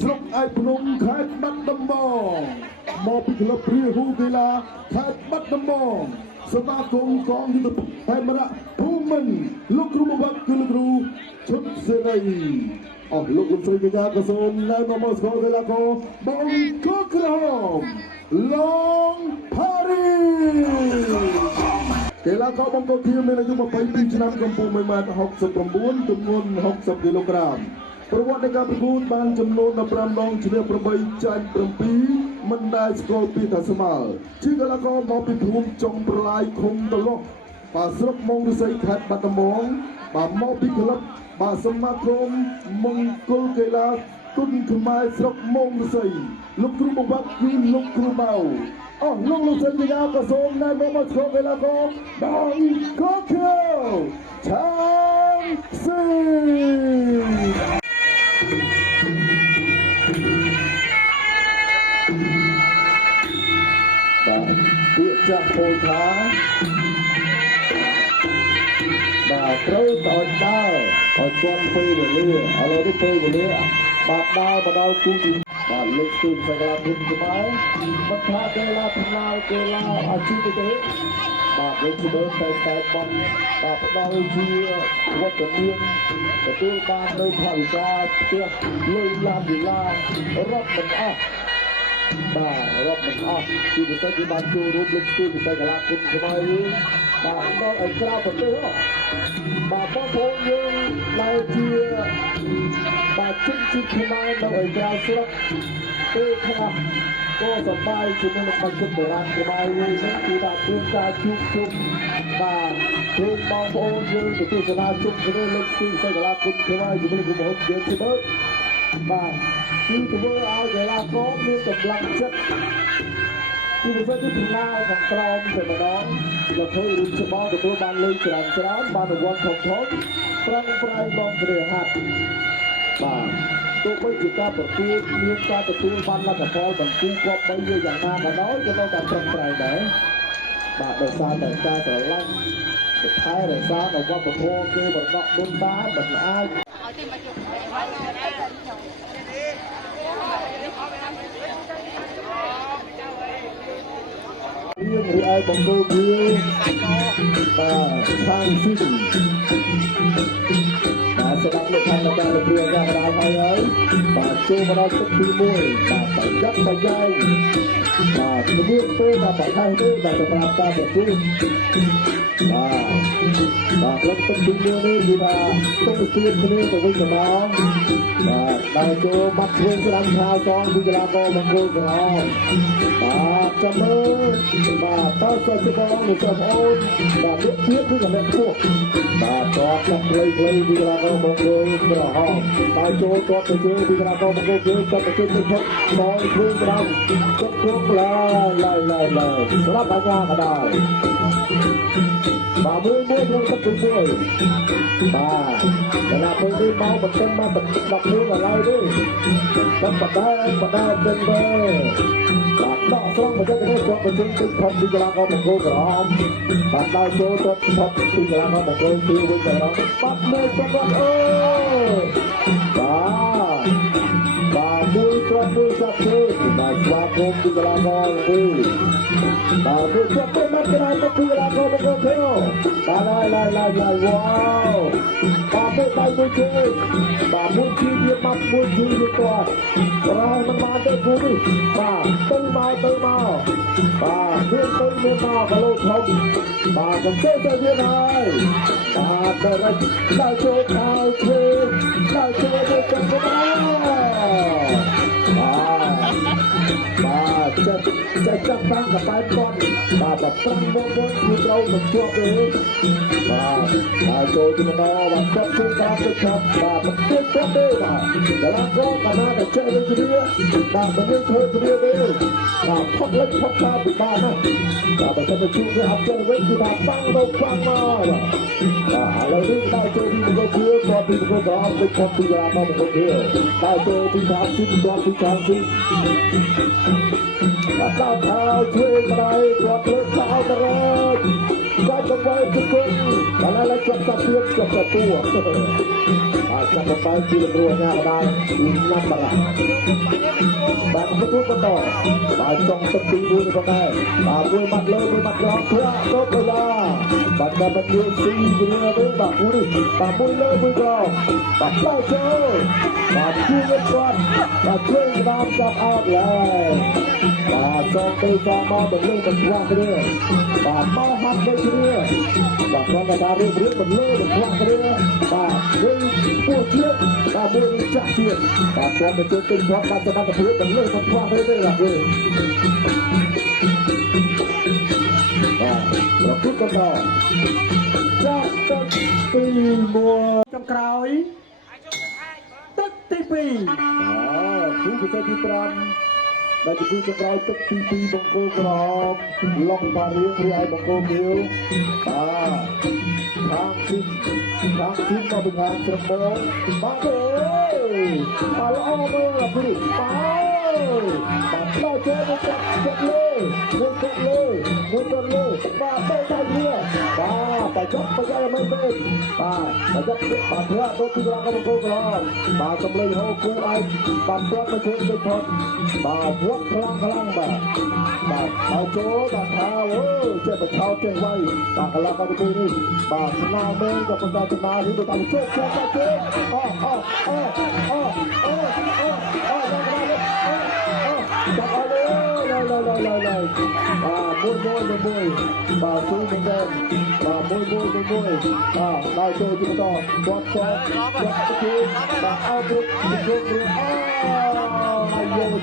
ស្រុកឯភ្នំខេត្តបាត់ដំបងមកពីក្លឹបព្រាហ៊ូកីឡាខេត្តបាត់ដំបងសមាគមកងយុទ្ធហេមរៈភូមិន្ទលោកគ្រូបង្វឹកគឺលោកគ្រូឈុតសេរីអស់លោកស្រីកញ្ញាក៏សូមនៅមកស្គាល់កីឡាករបងកោក្រមឡងផារីកីឡាករបងកោធាមានអាយុ22ឆ្នាំកម្ពស់1.69 ម៉ែត្រទម្ងន់60គីឡូក្រាមប្រវត្តិនៃការប្រកួតបានចំនួន15ដងឈ្នះ8ចាញ់7មិនដែលស្គាល់ពីថាស្មើជាកីឡាករមកពីភូមិចុងប្រឡាយឃុំតឡោះបាទស្រុកមងរិស័យខេត្តបាត់ដំបងបាទមកពីក្លឹបបាទសមាគមមង្គលកីឡាគុនខ្មែរស្រុកមងរិស័យលោកគ្រូបង្វឹកគឺលោកគ្រូបៅអស់លោកស្រីកញ្ញាក៏សូមណែនាំមកស្គាល់កីឡាករបងកោខៀវឆាងស៊ីពាក្យចាស់ពោលថាបាទត្រូវឲ្យដើរឲ្យទាន់ពេលវេលាឥឡូវនេះពេលវេលាបាទដើរមកដល់គូទីបាទលើកស្ទួយសក្តានុពលខ្មែរមិនថាកីឡាថ្នាលកីឡាអាជីពទេបាទដូចជាតែបងបាទផ្ដល់ជាវត្តមានទទួលបាននៅថវិកាផ្ទះលុយឡានវិឡារត់មិនអស់បាទរត់មិនអស់គឺពិសេសគឺបានចូលរួមលើកស្ទួយវិស័យកីឡាគុនខ្មែរយើងបាទដល់ឲ្យក្រៅប្រទេសបាទបងប្អូនយើងដែលជាបាទជនជាតិខ្មែរនៅឲ្យក្រៅស្រុកពេលខ្លះក៏សប្បាយជាមួយនឹងបច្ចុប្បន្នបុរាណខ្មែរយើងនេះគឺថាគ្មានការជួបជុំបាទព្រមបងប្អូនយើងទៅទស្សនាជុំគ្នាលើកស្ទួយវិស័យកីឡាគុនខ្មែរជាមួយនឹងក្រុមហ៊ុនយើងទៅបាទគឺធ្វើឲ្យកីឡាករមានកម្លាំងចិត្តគឺពិសេសគឺពីឡាយខាងក្រោមតែម្ដងលោកធ្វើរូបច្បងទទួលបានលុយច្រើនបានរង្វាន់ធំប្រឹងប្រែងបងគ្រាហាត់បាទទោះបីជាការប្រកួតមានការទទួលបានលទ្ធផលបន្ទូគប្បីយ៉ាងណាក៏ដោយក៏នៅតែប្រឹងប្រែងដែរបាទដោយសារតែការស្រឡាញ់ថែរក្សានៅវប្បធម៌គេបរតកដូនតាមិនអាចរៀងឲ្យបង្គោលគឺបាទខាងស៊ីបាទស្ដាប់លោកខាងការលព្រាការដាល់ហើយបាទចូលមកដល់ទឹកទី1បាទប្រយ័ត្នប្រយែងបាទជំនួសទៅដល់ប្រខែនេះបាទសម្រាប់ការប្រកួតបាទលោកទឹកទី1នេះគឺថាទុកទៀតគ្នាទៅវិញទៅមកបាទដល់ចូលបាត់ខ្លួនស្ដាំខាវកងពីកីឡាករបង្គោលក្រហមបាទចាំមើលបាទតើសុខចិត្តបងលោកប្អូនបាទលោកទៀតគឺកម្រិតខ្ពស់បាទតបទឹកខ្លីៗពីកីឡាករបង្គោលក្រហមដល់ចូលតបទៅជើងពីកីឡាករបង្គោលគឺតបទៅជើងទៅផុតដល់ខ្លួនក្រោមទុកគ្រប់ឡើយសម្រាប់អាញាក៏ដោយបាទមួយក្នុងទឹកទី1បាទកណាពេលនេះមកបន្ទឹមមក10ខ្លួនឡើយទេបដាចឹងទៅបាទដកស្រង់មកទៅនេះគាត់បញ្ចេញទឹកផុតពីកីឡាករបង្គោលក្រហមបាទដល់ចូលទៅផុតពីកីឡាករបង្គោលទីវិញទៅដល់បាត់លើគាត់អើយបាទមួយគាត់មួយសាប់ទៅបាទស្វាគមន៍ពីកីឡាករគឺបាទគឺគាត់ទៅមកកន្លែងទៅពីកីឡាករបង្គោលទេបាទឡាយវ៉ាវបាទទៅដៃមួយជើងបាទមួយជើងវាបាត់មួយជើងវាគាត់រ៉ាមិនបានទៅគូនេះបាទទៅមកបាទវាទៅមានមកកលោធំបាទកំទេទៅវាហើយបាទទៅដល់ចូលខាងធ្វើដល់ចូលទៅកាន់បាទចាប់តាំងកបែបគាត់បាទ15មុនគឺត្រូវមិនជាប់ទេបាទដល់ចូលទៅម្ដងបាទគាត់ជួយតាមទៅចាប់បាទមិនទាន់គាត់ទេបាទកីឡាករកណាតែចេះវិញគ្នាបាទមិនធ្វើគ្នាទេបាទផុតលិចផុតតាមពីបានណាបាទបើសិនទៅជួបវាអត់ចេះវិញគឺថាបាំងទៅបាំងមកបាទឥឡូវនេះដល់ចូលពីបង្គោលគឺគាត់ពីបង្គោលដល់ទៅផុតពីកីឡាករបង្គោលគឺដល់ចូលពីខាងទីគាត់ពីខាងទីបាទដល់ជួយម្ដាយគាត់លើកចោលទៅរត់គាត់ ទៅវិញទៅគុំដល់ឡើយចាប់សាទៀតចាប់សាទួបាទចាប់ទៅបើជាគ្រូអាញាបានណាំបារបាទទទួលបន្តបាទចង់ទឹកទី1ផងដែរបាទមួយបាត់លើមួយបាត់ក្រោមធ្លាក់ទៅប្រឡាបាទតែបាត់មួយស៊ីគ្រឿងទៅបាទមួយបាទមួយលើមួយក្រោមបាទផ្លោចូលបាទជួយគាត់បាទជួយក្តាមចាប់អត់ឡើយបាទចង់ទៅតាមមកបន្លឺបន្លាស់គ្នាបាទមកហាត់ទៅគ្នាបាទគាត់ថារៀបរៀបបន្លឺបន្លាស់គ្នាបាទវិញពោះទៀតបាទមួយចាក់ទៀតបាទគាត់ទៅជួយគាត់បាទសមត្ថភាពបន្លឺបន្លាស់គ្នាទេបាទវិញបាទប្រគល់ក៏ចាក់ទឹកទី1ចុងក្រោយទឹកទី2គូពិសេសទី5ដែលជាគូចក្រោយទឹកទី2បង្គោលក្រមឡុងបារៀងរីឯបង្គោលគៀវខាងទីក៏បង្ហាញត្រឹមត្រូវបាទអើយបាទល្អមើលអាព្រឹកបាទដល់ចូលមកចិត្តលើមួយចិត្តលើបាទទៅទៅវាបាទតែចុះប្រយោជន៍មិនទេបាទតែចុះបាទធ្លាក់ទៅទីរកបង្គោលក្រមបាទសម្លេងហូរគូឯងបាទគាត់ទៅជួយទៅផុតបាទវត្តខ្លាំងបាទឲ្យចូលបាទថាអើចេះបឆោតចេះໄວបាទកន្លងទៅនេះបាទស្នាមវិញក៏ប៉ុន្តែស្នាមនេះទៅតាមជោគជ័យទៅអូចាប់អើលើបាទមួយបាទជួយមិនដែរបាទមួយដល់ចូលទីបន្តគាត់គាត់ទៅបាទអត់ទៅជួយរឿង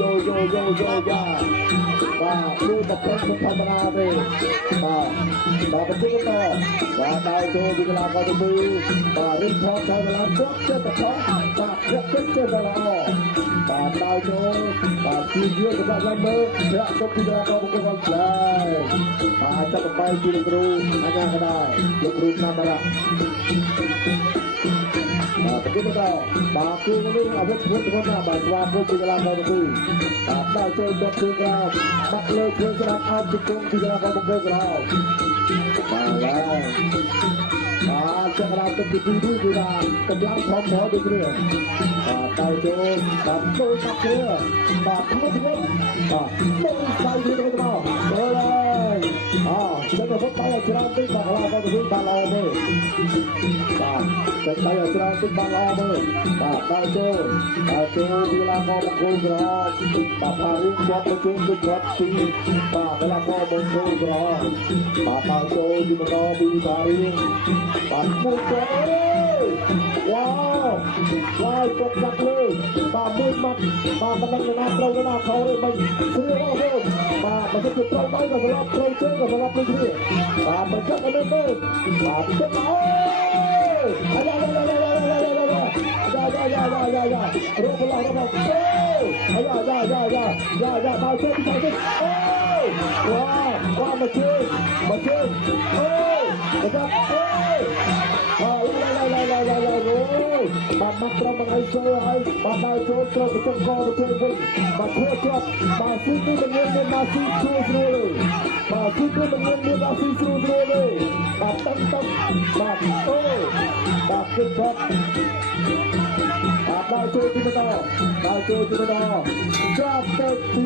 យោយ៉ាបាទគឺតែប្រកបធម្មតាទេបាទប្រតិបត្តិបាទដល់ចូលទីកន្លែងក៏ទៅបាទរិះថតដល់កន្លែងគាត់ចិត្តតែបាទយកចិត្តដល់ល្អបាទដល់ចូលបាទជាយើងក៏បានមើលប្រាក់ទុកទីកន្លែងក៏មកគាត់ឆ្លើយបាទចាប់បាយជាគ្រូអាចារ្យក៏ដែរលោកគ្រូណាមរៈបាទប្រគល់ទៅបាទគូនេះអវត្តពុទ្ធគាត់បាទស្វាគមន៍ពីកន្លែងមកទៅបាទដល់ចូលទៅគូក្រៅបាក់លើជើងក្រាបអត់ជង្គង់ពីកន្លែងមកទៅក្រៅបាទឡើយបាទចក្រៅទៅទី2គឺថាកម្លាំងធំមកដូចគ្នាបាទដល់ចូលបាទចូលតាក់គ្នាបាទពុទ្ធគាត់បាទចូលស្បៃទៅទៅមកហើយចិត្តពុទ្ធបាយច្រើនពេកបាទកន្លែងមកទៅបាទល្អទេបាទចិត្តបាយច្រើនពេកបាទល្អទេបាទដល់ចូលពីឡាមកបង្គោលក្របាទផារៀងគាត់ទៅជួយគឺគាត់ពីបាទកន្លែងមកបង្គោលក្របាទដល់ចូលពីបន្តពីផារៀងបាទពុទ្ធគាត់អើយវ៉ាវគាត់កាត់លើបាទមួយម៉ាត់បាទមិនដឹងណាត្រូវណាខោទេមិនស្រៀងអស់ទេបាទបើទៅត្រូវទៅក៏ស្លាប់ត្រូវជើងក៏ស្លាប់ដូចគ្នាបាទមិនចិត្តអត់ទេបាទចិត្តអើយអាយ៉ារកបលារបស់អាយ៉ាដល់ជើងទៅជើងអូវ៉ាមកជើងអូបាទមកត្រឹមមកឲ្យចូលហើយបាទដល់ចូលត្រូវទៅចង្កទៅវិញបាទធ្វើគាត់បាទស៊ីគឺមិនមានមកស៊ីស្រួលបាទស៊ីគឺមិនមានមកស៊ីស្រួលទេបាទតឹងបាទអូបាទគឺគាត់បាទដល់ចូលទីបន្តចាប់ទៅទី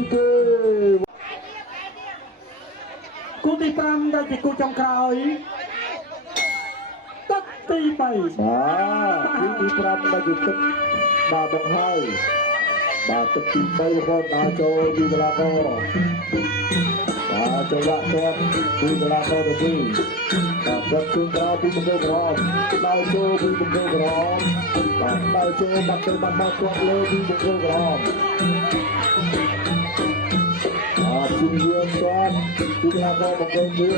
គូទី5ដែលជាគូចុងក្រោយទឹកទី3បាទគូទី5ដែលជាទឹកបាទបង្ហើយបាទទឹកទី3របស់ដល់ចូលទីកន្លងបាទចង្វាក់គាត់ទីកន្លងទៅទីបាទគាត់ជួនក្រោយពីបង្គោលក្រមដល់ចូលពីបង្គោលក្រមបាទដល់ចូលបាត់ទៅបាត់មកគាត់លើពីបង្គោលក្រមជំនឿគាត់ពីកន្លែងមកបង្គោលទៀត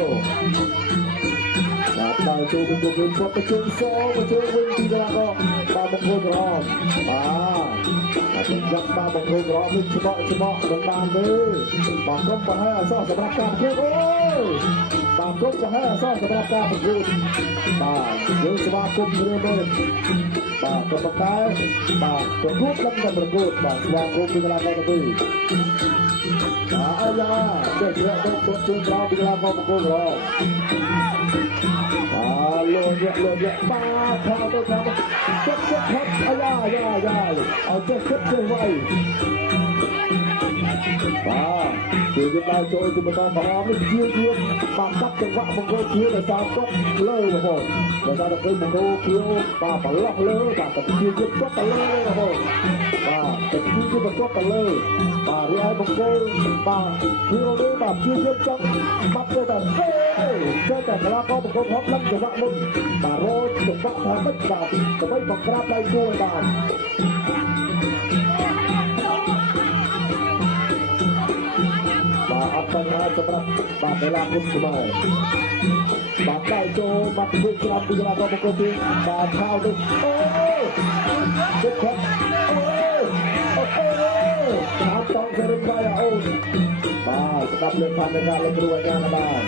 បាទដល់ចូលបង្គោលវិញគាត់ទៅជួយសងទៅជួយវិញពីកន្លែងមកបង្គោលក្រមបាទចាប់មកបង្គោលក្រមនេះច្បក់មិនបានទេបាទក្រុមប្រហែលអសសម្រាប់ការប្រកួតអូយបាទក្រុមប្រហែលអសសម្រាប់ការប្រកួតបាទយើងស្វាគមន៍គ្នាមើលបាទក៏ប៉ុន្តែបាទប្រកួតឡើងតែប្រកួតបាទស្វាគមន៍ពីកន្លែងមកទៅ អាយ៉ាចេះជ្រែកទៅជើងក្រោមពីកន្លងមកគោក្រលួយបាទខំទៅខំចិត្តខំអាយ៉ាឲ្យចិត្តចេះໄວបាទគឺយើងដើរចូលពីបន្តផងនេះជាបាទកាត់ចង្វាក់បង្គោលជាដោយសារគាត់លើបងដោយសារតែពេលបង្គោលជាបាទប្រឡោះលើបាទតែជាយើងគាត់ទៅលើបងបាទតែជាយើងគាត់ទៅលើបាទរីឯបង្គោលបាទជាលើបាទជាយើងចង់បាត់ទៅតែចេះតែកន្លងបង្គោលផងឡើងចង្វាក់មុនបាទរត់ចង្វាក់ថាមិនបាទដើម្បីបង្ក្រាបដៃគូបាទអត់បញ្ហាសម្រាប់បាទកីឡាគុណខ្មែរបាទដៃចូលបាត់ធ្វើច្រាំពីកីឡាករបង្គោលទីបាទខោទៅចិត្តខាត់តាមតង់សេរីបាយអូនបាទស្ដាប់លើផាននៃការលេងរួចយ៉ាងណាបាទ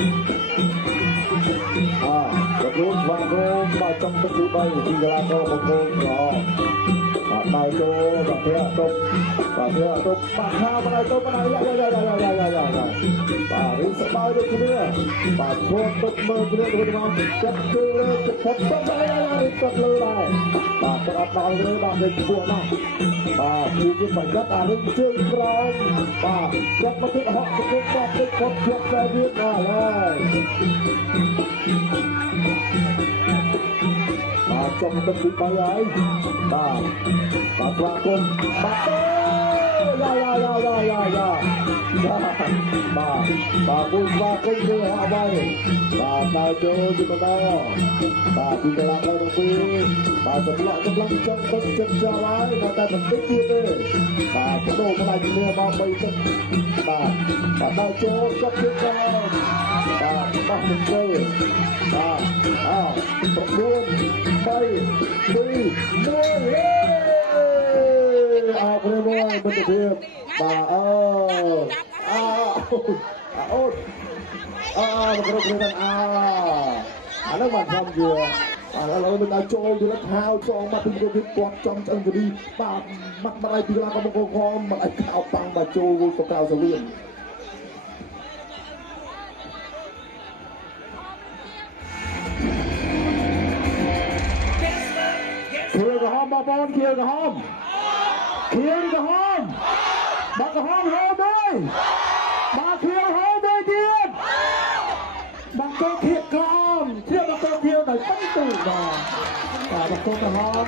ប្រគួតស្វាគមន៍បាទចំទឹកទី3ពីកីឡាករបង្គោលបាទដៃចូលបាទផ្ទះតុបបាទខាវបណ្ដៃទៅបណ្ដៃយ៉ាបាទរីសបាយដូចគ្នាបាទឈប់ទឹកមើលគ្នាទៅមកចិត្តជឿលើចិត្តផុតទៅហើយគាត់លើដែរបាទគាត់អត់ដល់លើបាទលេងពោះណាបាទគឺយើងបញ្ជាក់អារឿងជើងក្រោមបាទគាត់មកទឹកហក់ទឹកគាត់ទឹកគាត់ជាប់តែវាដល់ហើយបាទចុះទឹកទី3ហើយបាទស្វាគមន៍បាទបាទពុស្វាគមន៍គឺអត់បាយបាទដើរចូលទីបណ្ដោបាទពីកន្លងដល់ពីបាទសម្លក់កំឡុងចង់ទឹកចិត្តចោលហើយនៅតែបន្តិចទៀតទេបាទបដូរផ្នែកជំនឿមក3ទឹកបាទដើរចូលគាត់ទៀតក៏បាទបោះមុខទៅបាទ9 3 2 1អរគុណមួយមិត្តភាពបាទអូមកគ្រប់គ្នាអានោះបានខ្ញុំជាឥឡូវមិនដល់ចូលយល់ថាចូលមកពីគាត់គាត់ចំឆ្អឹងទៅនេះបាទមកដៃពីកន្លងក៏មកខំមកឲ្យខោប៉ាំងបាទចូលទៅកៅសាវៀនខៀវក្រហមបងប្អូនខៀវក្រហមបាក់ក្រហមហៅដែរបាទខៀវហៅដែរទៀតបាក់កោខៀវក្រហមខៀវបាក់កោខៀវដល់ទៅបាទបាក់កោក្រហម